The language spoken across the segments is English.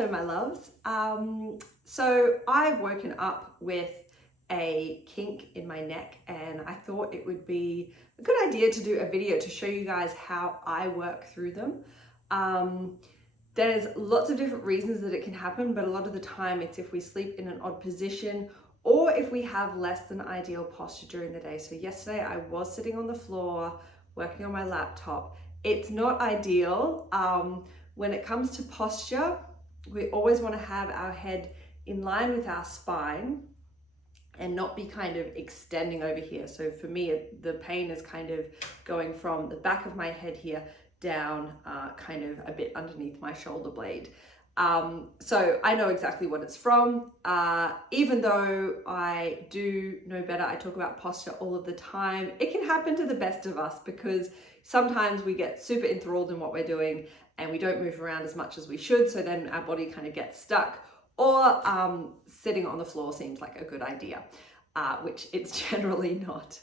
Hello, my loves. So I've woken up with a kink in my neck, and I thought it would be a good idea to do a video to show you guys how I work through them. There's lots of different reasons that it can happen, but a lot of the time it's if we sleep in an odd position or if we have less than ideal posture during the day. So yesterday I was sitting on the floor working on my laptop. It's not ideal. When it comes to posture, we always want to have our head in line with our spine and not be kind of extending over here. So for me, the pain is kind of going from the back of my head here down kind of a bit underneath my shoulder blade. So I know exactly what it's from. Even though I do know better, I talk about posture all of the time. It can happen to the best of us because sometimes we get super enthralled in what we're doing and we don't move around as much as we should. So then our body kind of gets stuck, or sitting on the floor seems like a good idea, which it's generally not.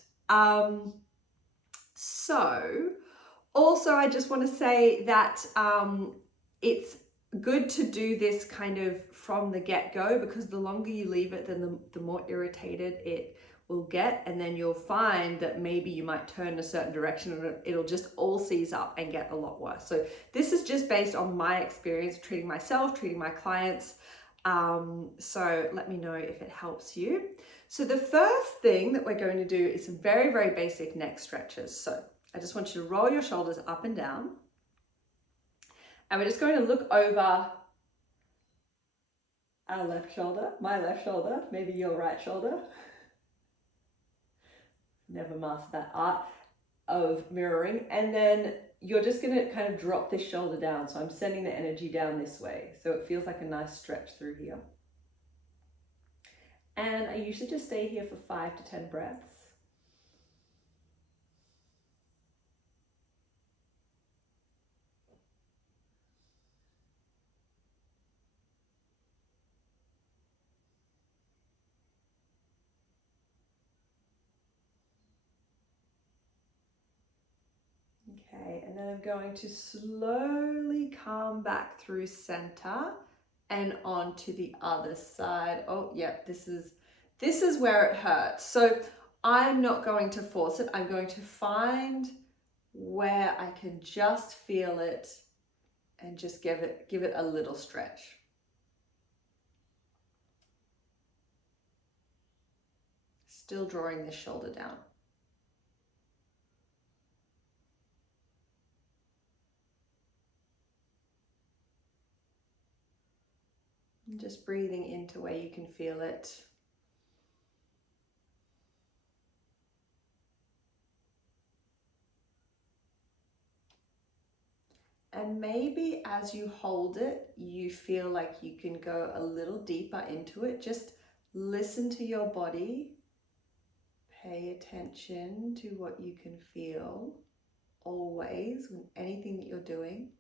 So also I just want to say that it's good to do this kind of from the get-go, because the longer you leave it, then the more irritated it will get, and then you'll find that maybe you might turn in a certain direction and it'll just all seize up and get a lot worse. So this is just based on my experience treating myself, treating my clients. So let me know if it helps you. So the first thing that we're going to do is some very, very basic neck stretches. So I just want you to roll your shoulders up and down. And we're just going to look over our left shoulder, my left shoulder, maybe your right shoulder. Never master that art of mirroring. And then you're just going to kind of drop this shoulder down. So I'm sending the energy down this way. So it feels like a nice stretch through here. And I usually just stay here for 5 to 10 breaths. Okay, and then I'm going to slowly come back through center and onto the other side. Oh, yep, this is where it hurts. So I'm not going to force it. I'm going to find where I can just feel it and just give it a little stretch. Still drawing this shoulder down. And just breathing into where you can feel it. And maybe as you hold it, you feel like you can go a little deeper into it. Just listen to your body. Pay attention to what you can feel always with anything that you're doing.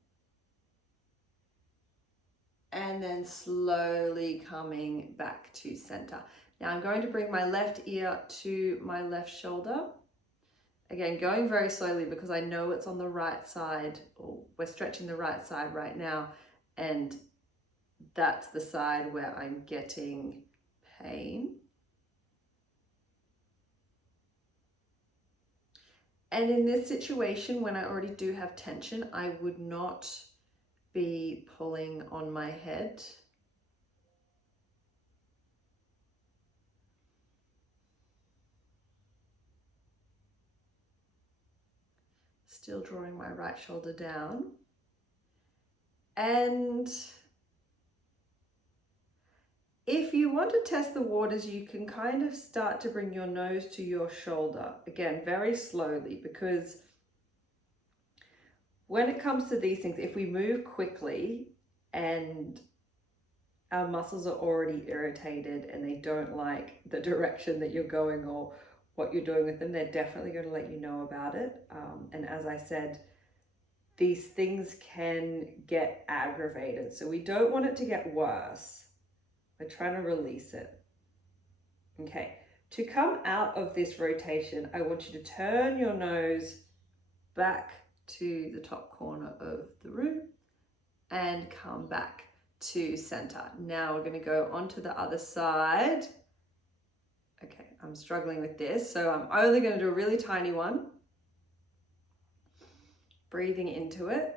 And then slowly coming back to center. Now I'm going to bring my left ear to my left shoulder. Again, going very slowly because I know it's on the right side, or we're stretching the right side right now, and that's the side where I'm getting pain. And in this situation, when I already do have tension, I would not be pulling on my head. Still drawing my right shoulder down. And if you want to test the waters, you can kind of start to bring your nose to your shoulder. Again, very slowly, because when it comes to these things, if we move quickly and our muscles are already irritated and they don't like the direction that you're going or what you're doing with them, they're definitely going to let you know about it. And as I said, these things can get aggravated. So we don't want it to get worse. We're trying to release it. Okay, to come out of this rotation, I want you to turn your nose back to the top corner of the room and come back to center. Now we're going to go onto the other side. Okay, I'm struggling with this, so I'm only going to do a really tiny one. Breathing into it.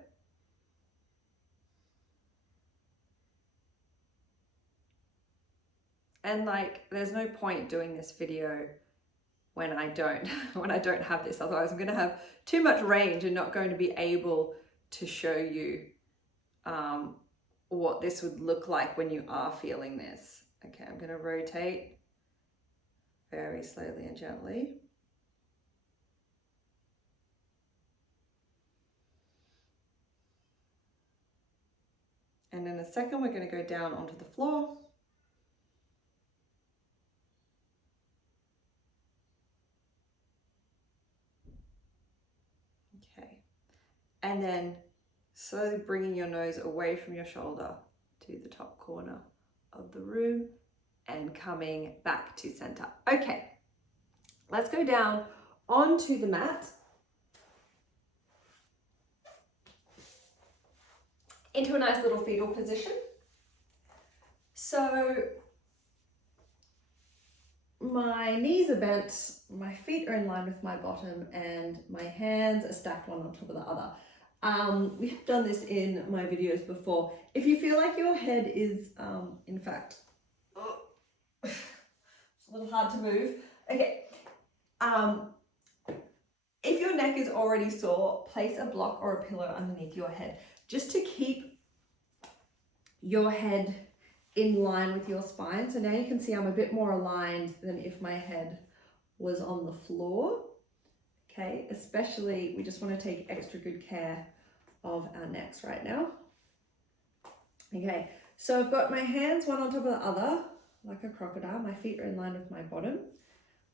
And like, there's no point doing this video when I don't have this, otherwise I'm going to have too much range and not going to be able to show you what this would look like when you are feeling this. Okay, I'm going to rotate very slowly and gently. And in a second, we're going to go down onto the floor. Okay. And then slowly bringing your nose away from your shoulder to the top corner of the room and coming back to center. Okay, let's go down onto the mat. Into a nice little fetal position. So my knees are bent, my feet are in line with my bottom, and my hands are stacked one on top of the other. We have done this in my videos before. If you feel like your head is, in fact, it's a little hard to move. Okay. If your neck is already sore, place a block or a pillow underneath your head, just to keep your head in line with your spine. So now you can see I'm a bit more aligned than if my head was on the floor. Okay, especially we just want to take extra good care of our necks right now. Okay, so I've got my hands one on top of the other, like a crocodile. My feet are in line with my bottom.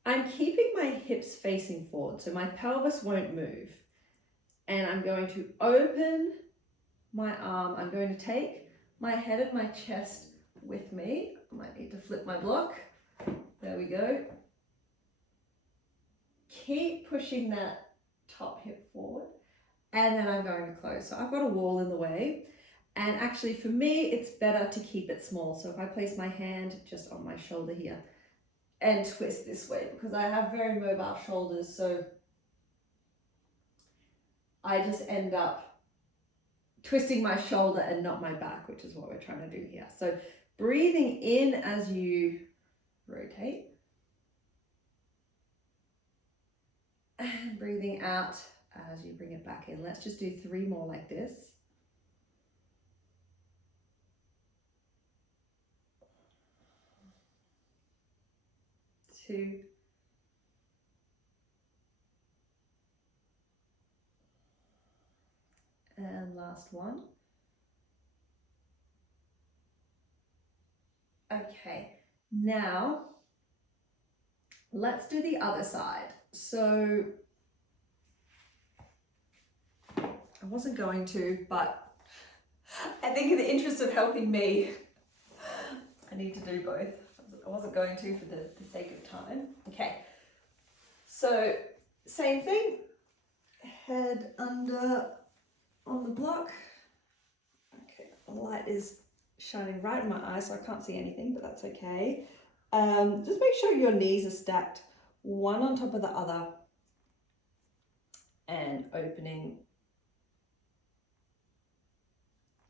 I'm keeping my hips facing forward, so my pelvis won't move. And I'm going to open my arm. I'm going to take my head and my chest with me. I might need to flip my block. There we go. Keep pushing that top hip forward. And then I'm going to close. So I've got a wall in the way. And actually for me, it's better to keep it small. So if I place my hand just on my shoulder here and twist this way, because I have very mobile shoulders, so I just end up twisting my shoulder and not my back, which is what we're trying to do here. So breathing in as you rotate and breathing out as you bring it back in. Let's just do 3 more like this. 2. And last one. Okay, now let's do the other side. So I wasn't going to, but I think in the interest of helping me, I need to do both. I wasn't going to for the sake of time. Okay, so same thing, head under on the block. Okay, the light is shining right in my eyes, so I can't see anything, but that's okay. Just make sure your knees are stacked one on top of the other and opening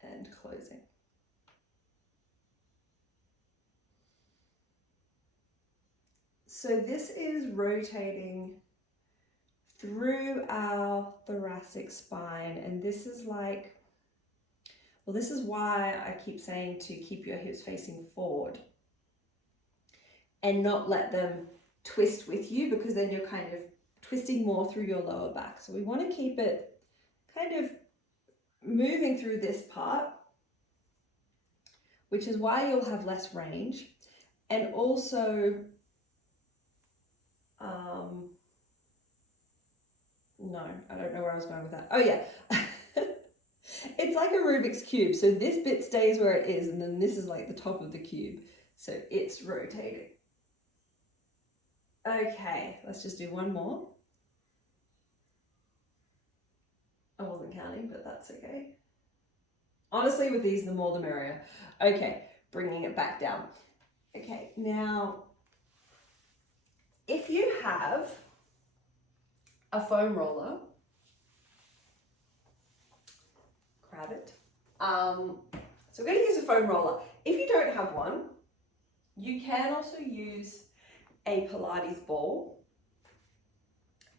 and closing. So this is rotating through our thoracic spine, and this is like, well, this is why I keep saying to keep your hips facing forward and not let them twist with you, because then you're kind of twisting more through your lower back. So we want to keep it kind of moving through this part, which is why you'll have less range. And also, no, I don't know where I was going with that. Oh yeah. It's like a Rubik's Cube. So this bit stays where it is, and then this is like the top of the cube. So it's rotating. Okay, let's just do one more. I wasn't counting, but that's okay. Honestly, with these, the more the merrier. Okay, bringing it back down. Okay, now, if you have a foam roller, grab it. So we're going to use a foam roller. If you don't have one, you can also use a Pilates ball.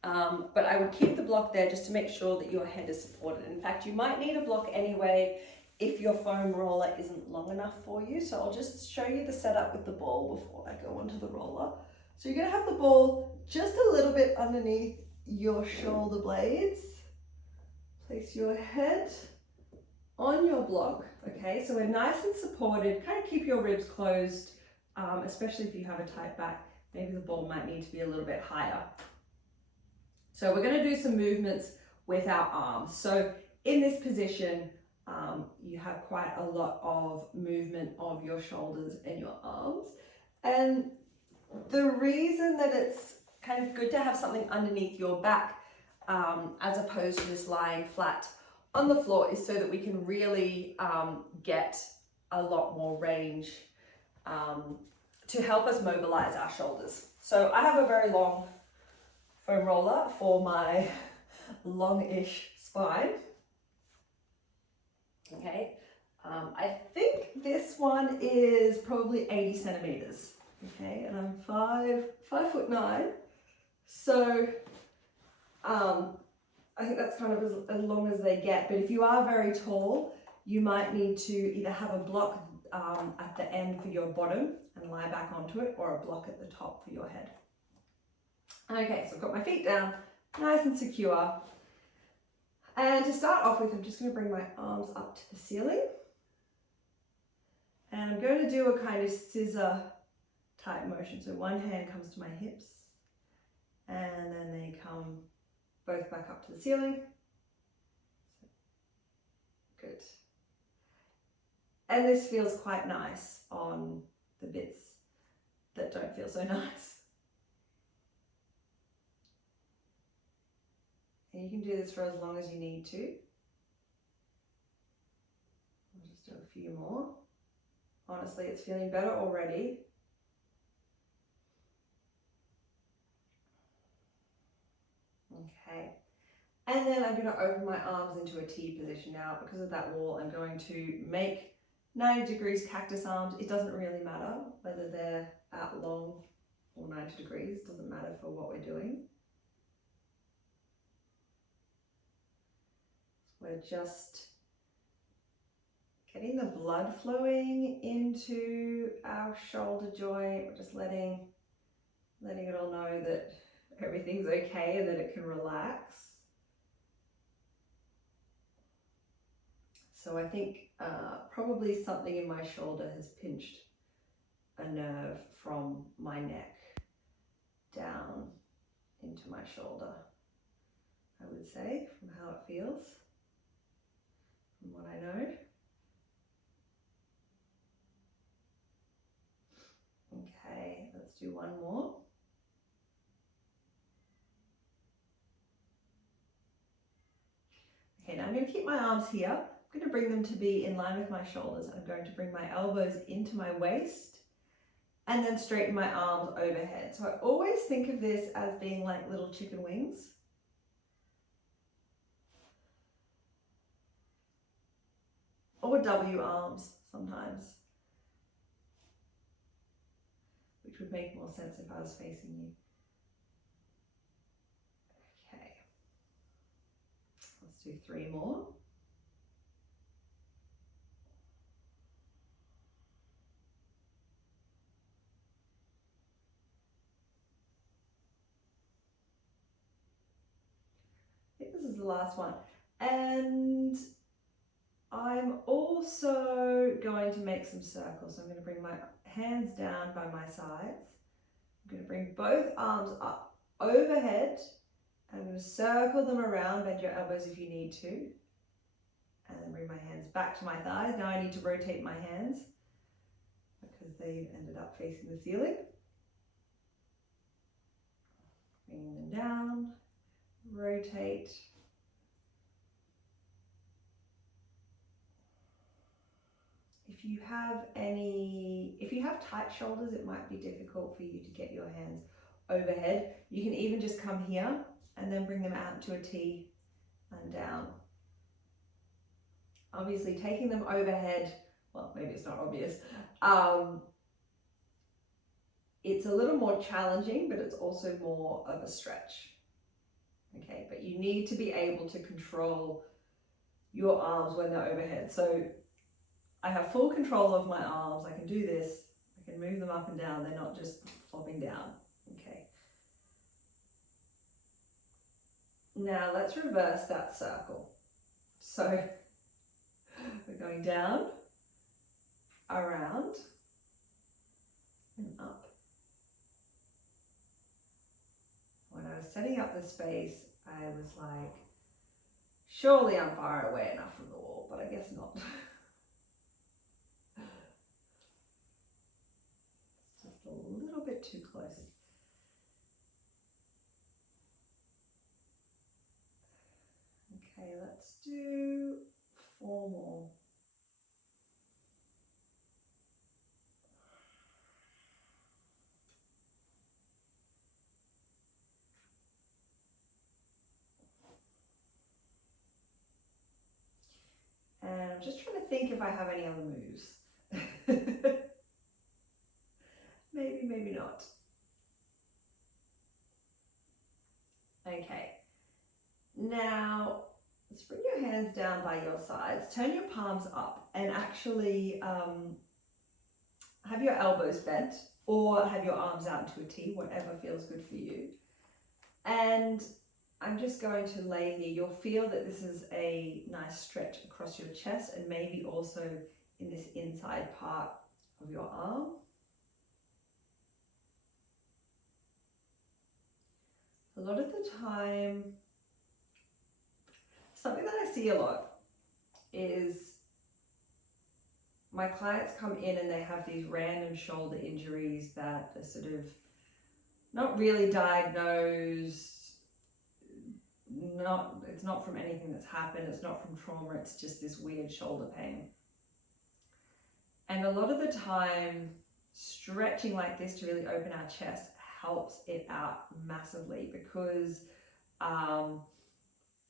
But I would keep the block there just to make sure that your head is supported. In fact, you might need a block anyway if your foam roller isn't long enough for you. So I'll just show you the setup with the ball before I go onto the roller. So you're going to have the ball just a little bit underneath your shoulder blades. Place your head on your block, okay? So we're nice and supported. Kind of keep your ribs closed, especially if you have a tight back. Maybe the ball might need to be a little bit higher. So we're going to do some movements with our arms. So in this position, you have quite a lot of movement of your shoulders and your arms. And the reason that it's kind of good to have something underneath your back as opposed to just lying flat on the floor is so that we can really get a lot more range to help us mobilize our shoulders. So I have a very long foam roller for my long-ish spine. Okay, I think this one is probably 80 centimeters. Okay, and I'm 5'9". So I think that's kind of as long as they get. But if you are very tall, you might need to either have a block at the end for your bottom and lie back onto it, or a block at the top for your head. Okay, so I've got my feet down, nice and secure. And to start off with, I'm just going to bring my arms up to the ceiling. And I'm going to do a kind of scissor type motion. So one hand comes to my hips, and then they come both back up to the ceiling. Good. And this feels quite nice on the bits that don't feel so nice. And you can do this for as long as you need to. I'll just do a few more. Honestly, it's feeling better already. Okay. And then I'm going to open my arms into a T position now. Because of that wall, I'm going to make 90 degrees cactus arms. It doesn't really matter whether they're out long or 90 degrees. It doesn't matter for what we're doing. We're just getting the blood flowing into our shoulder joint. We're just letting it all know that everything's okay and that it can relax. So I think probably something in my shoulder has pinched a nerve from my neck down into my shoulder, I would say, from how it feels, from what I know. Okay, let's do one more. Okay, now I'm going to keep my arms here. I'm going to bring them to be in line with my shoulders. I'm going to bring my elbows into my waist and then straighten my arms overhead. So I always think of this as being like little chicken wings. Or W arms sometimes, which would make more sense if I was facing you. Okay, let's do 3 more. I think this is the last one. And I'm also going to make some circles. So I'm going to bring my hands down by my sides. I'm going to bring both arms up overhead. I'm going to circle them around, bend your elbows if you need to. And then bring my hands back to my thighs. Now I need to rotate my hands because they've ended up facing the ceiling. Bringing them down, rotate. if you have tight shoulders, it might be difficult for you to get your hands overhead. You can even just come here and then bring them out into a T and down. Obviously taking them overhead, well, maybe it's not obvious, it's a little more challenging, but it's also more of a stretch. Okay, but you need to be able to control your arms when they're overhead. So I have full control of my arms. I can do this. I can move them up and down. They're not just flopping down. Okay. Now let's reverse that circle. So we're going down, around, and up. When I was setting up the space, I was like, surely I'm far away enough from the wall, but I guess not. It's just a little bit too close. Okay, let's do 4 more. And I'm just trying to think if I have any other moves. Maybe, maybe not. Okay. Now, let's bring your hands down by your sides. Turn your palms up and actually have your elbows bent or have your arms out into a T, whatever feels good for you. And I'm just going to lay here. You'll feel that this is a nice stretch across your chest and maybe also in this inside part of your arm. A lot of the time, something that I see a lot is my clients come in and they have these random shoulder injuries that are sort of not really diagnosed. It's not from anything that's happened, it's not from trauma, it's just this weird shoulder pain. And a lot of the time, stretching like this to really open our chest helps it out massively, because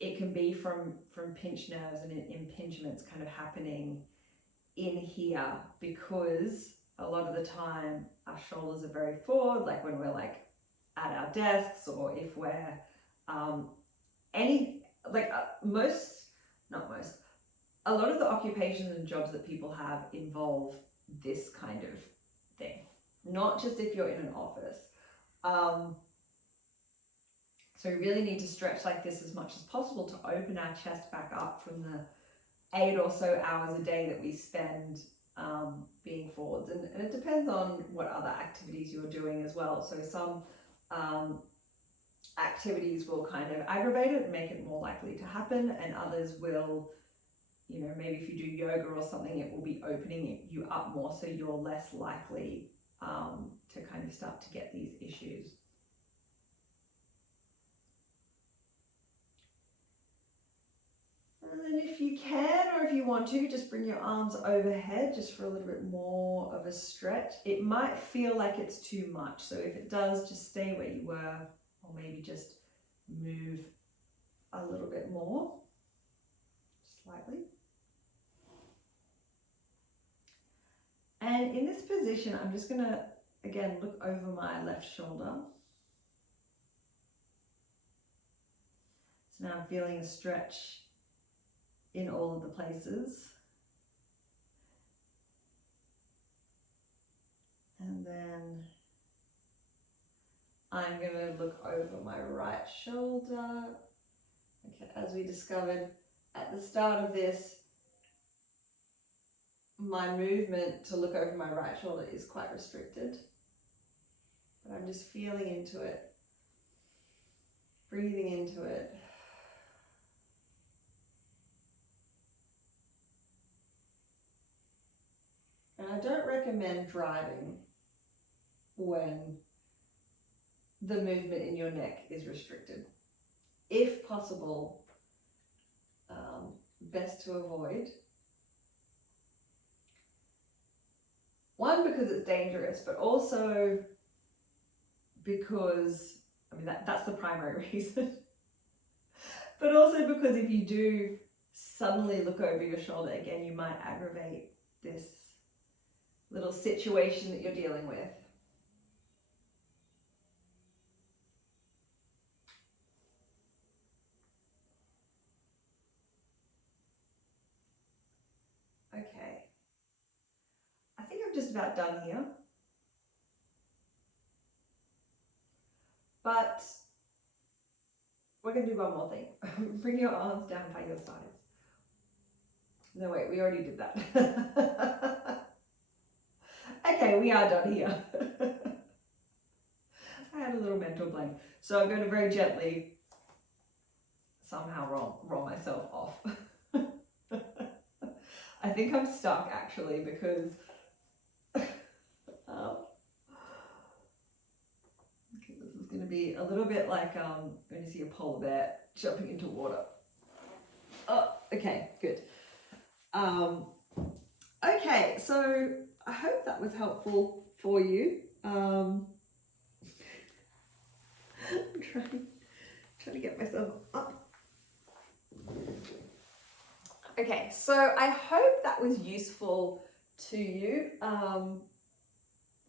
it can be from pinched nerves and impingements kind of happening in here, because a lot of the time our shoulders are very forward, like when we're like at our desks, or if we're a lot of the occupations and jobs that people have involve this kind of thing, not just if you're in an office. So we really need to stretch like this as much as possible to open our chest back up from the 8 or so hours a day that we spend being forwards. And it depends on what other activities you're doing as well. So some activities will kind of aggravate it and make it more likely to happen, and others will, you know, maybe if you do yoga or something, it will be opening you up more, so you're less likely to kind of start to get these issues. And then if you can, or if you want to, just bring your arms overhead just for a little bit more of a stretch. It might feel like it's too much, so if it does, just stay where you were, or maybe just move a little bit more, slightly. And in this position, I'm just going to, again, look over my left shoulder. So now I'm feeling a stretch in all of the places. And then I'm going to look over my right shoulder. Okay, as we discovered at the start of this, my movement to look over my right shoulder is quite restricted. But I'm just feeling into it, breathing into it. And I don't recommend driving when the movement in your neck is restricted. If possible, best to avoid. One, because it's dangerous, but also because, I mean, that's the primary reason. But also because if you do suddenly look over your shoulder again, you might aggravate this little situation that you're dealing with. Okay. I think I'm just about done here. But we're going to do one more thing. Bring your arms down by your sides. No, wait, we already did that. Okay, we are done here. I had a little mental blank. So I'm going to very gently somehow roll myself off. I think I'm stuck actually because this is going to be a little bit like when you see a polar bear jumping into water. Oh, okay, good. Okay, so I hope that was helpful for you. I'm trying to get myself up. Okay, so I hope that was useful to you.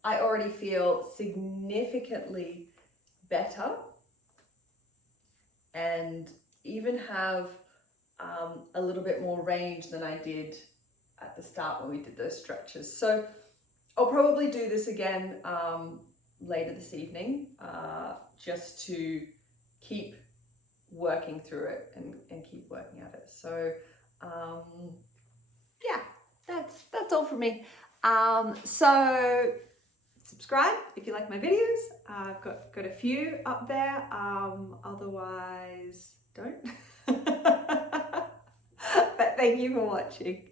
I already feel significantly better and even have a little bit more range than I did at the start when we did those stretches. So I'll probably do this again later this evening just to keep working through it and keep working at it. So yeah, that's all from me. So subscribe if you like my videos. I've got a few up there. Otherwise, don't. But thank you for watching.